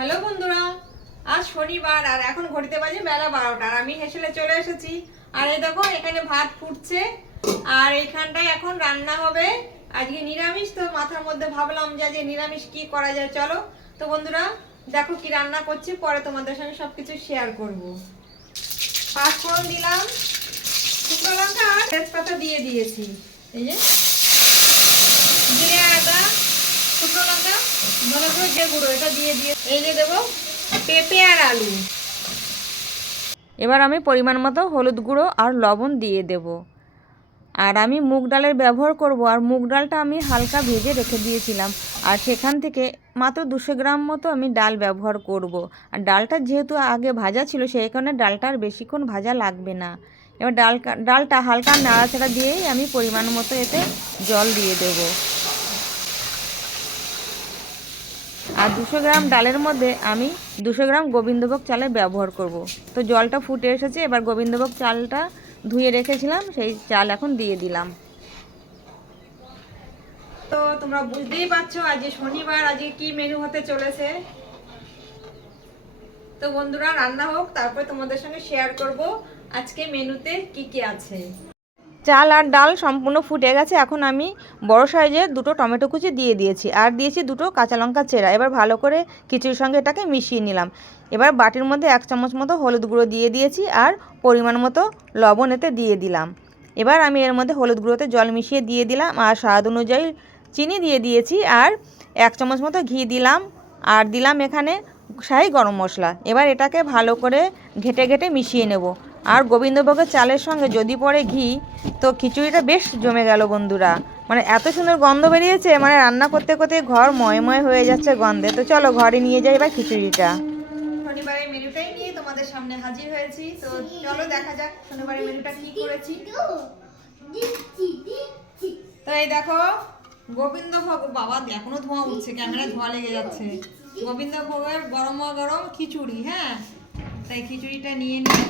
Hello বন্ধুরা, আজ শনিবার আর এখন ঘড়িতে বাজে বেলা 12টা। আমি হেসেলে চলে এসেছি। আর এই দেখো এখানে ভাত ফুটছে আর এইখানটায় এখন রান্না হবে। আজকে নিরামিষ, তো মাথার মধ্যে ভাবলাম যে আজকে নিরামিষ কি করা যায়। চলো তো বন্ধুরা দেখো কি রান্না করছি, পরে তোমাদের সঙ্গে সবকিছু শেয়ার করব। পাঁচফোড়ন দিলাম, শুকনো লঙ্কা আর তেজপাতা দিয়ে দিয়েছি। এই যে জিরে, আদা, শুকনো লঙ্কা, ধনে গুঁড়ো, যে গুঁড়ো এটা দিয়ে এই যে দেবো পেঁপে আর আলু। এবার আমি পরিমাণ মতো হলুদ গুঁড়ো আর লবণ দিয়ে দেব। আর আমি মুগ ডালের ব্যবহার করব। আর মুগ ডালটা আমি হালকা ভেজে রেখে দিয়েছিলাম, আর সেখান থেকে মাত্র 200 গ্রাম মতো আমি ডাল ব্যবহার করব। আর ডালটা যেহেতু আগে ভাজা ছিল, সেই কারণে ডালটা আর বেশিক্ষণ ভাজা লাগবে না। এবার ডালটা হালকা নাড়াচাড়া দিয়েই আমি পরিমাণ মতো এতে জল দিয়ে দেবো। আর 200 গ্রাম ডালের মধ্যে আমি 200 গ্রাম গোবিন্দভোগ চালের ব্যবহার করব। তো জলটা ফুটে এসেছে, এবার গোবিন্দভোগ চালটা ধুয়ে রেখেছিলাম, সেই চাল এখন দিয়ে দিলাম। তো তোমরা বুঝতেই পারছো আজকে শনিবার, আজকে কি মেনু হতে চলেছে। তো বন্ধুরা রান্না হোক, তারপরে তোমাদের সঙ্গে শেয়ার করব আজকে মেনুতে কি কি আছে। চাল আর ডাল সম্পূর্ণ ফুটে গেছে। এখন আমি বড় সাইজের 2টো টমেটো কুচি দিয়ে দিয়েছি, আর দিয়েছি 2টো কাঁচা লঙ্কা চেরা। এবার ভালো করে খিচুড়ির সঙ্গে এটাকে মিশিয়ে নিলাম। এবার বাটির মধ্যে 1 চামচ মতো হলুদ গুঁড়ো দিয়ে দিয়েছি, আর পরিমাণ মতো লবণ এতে দিয়ে দিলাম। এবার আমি এর মধ্যে হলুদ গুঁড়োতে জল মিশিয়ে দিয়ে দিলাম, আর স্বাদ অনুযায়ী চিনি দিয়ে দিয়েছি, আর 1 চামচ মতো ঘি দিলাম, আর দিলাম এখানে শাহি গরম মশলা। এবার এটাকে ভালো করে ঘেটে ঘেটে মিশিয়ে নেব। আর গোবিন্দভোগের চালের সঙ্গে যদি পড়ে ঘি, তো খিচুড়িটা বেশ জমে গেল বন্ধুরা। মানে এত সুন্দর গন্ধ বেরিয়েছে, মানে রান্না করতে করতে ঘর ময়ময় হয়ে যাচ্ছে গন্ধে। তো চলো ঘরে নিয়ে যাই এবার খিচুড়িটা। শনিবারের মেনুটাই নিয়ে তোমাদের সামনে হাজির হয়েছি। তো চলো দেখা যাক শনিবারের মেনুটা কি করেছি। তো এই দেখো গোবিন্দভোগ, বাবা এখনো ধোঁয়া উঠছে, ক্যামেরায় ধোঁয়া লেগে যাচ্ছে। গোবিন্দভোগের গরম গরম খিচুড়ি। হ্যাঁ, তাই খিচুড়িটা নিয়ে নিই।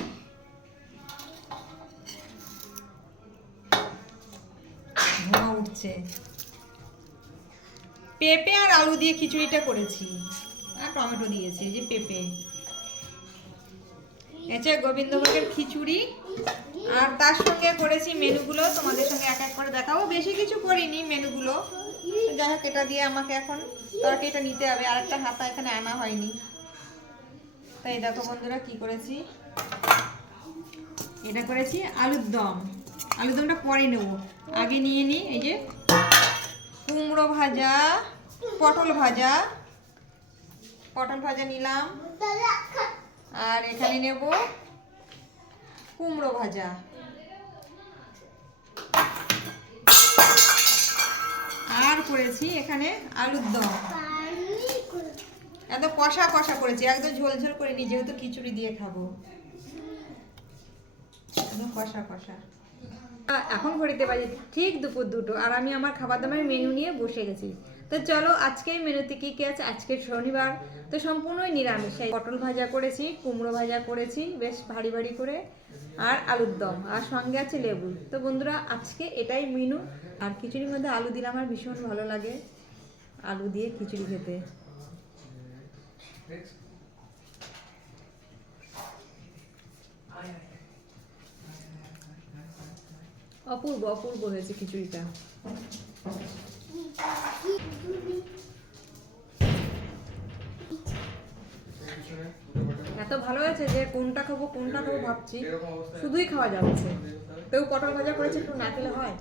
ধোঁয়া উঠছে। পেঁপে আর আলু দিয়ে খিচুড়িটা করেছি, আর টমেটো দিয়েছি। এই যে পেঁপে, এটা গোবিন্দভোগের খিচুড়ি। আর তার সঙ্গে করেছি মেনুগুলো, তোমাদের সঙ্গে এক এক করে দেখাবো। বেশি কিছু করিনি মেনুগুলো, যাই হোক এটা দিয়ে আমাকে এখন তরকারিটা নিতে হবে। আরেকটা হাতা এখানে আনা হয়নি। তাই দেখো বন্ধুরা কি করেছি। এটা করেছি আলুর দম। আলুর দমটা পরে নেব, আগে নিয়ে নিই। এই যে কুমড়ো ভাজা, পটল ভাজা, পটল ভাজা নিলাম, আর এখানে নেব কুমড়ো ভাজা, আর করেছি এখানে আলুর দম। এত কষা কষা করেছি, একদম ঝোল ঝোল করিনি, যেহেতু খিচুড়ি দিয়ে খাবো। একদম কষা কষা। এখন ঘড়িতে বাজে ঠিক দুপুর 2টো, আর আমি আমার খাবার দাবার মেনু নিয়ে বসে গেছি। তো চলো আজকের মেনুতে কি কি আছে। আজকে শনিবার, তো সম্পূর্ণই নিরামিষ। পটল ভাজা করেছি, কুমড়ো ভাজা করেছি বেশ ভারী ভারী করে, আর আলুর দম, আর সঙ্গে আছে লেবু। তো বন্ধুরা আজকে এটাই মেনু। আর খিচুড়ির মধ্যে আলু দিলে আমার ভীষণ ভালো লাগে, আলু দিয়ে খিচুড়ি খেতে। অপূর্ব অপূর্ব হয়েছে খিচুড়িটা। এত ভালো হয়েছে যে কোনটা খাবো ভাবছি, শুধুই খাওয়া যাচ্ছে। তেও পটল ভাজা করেছে, একটু না খেলে হয়।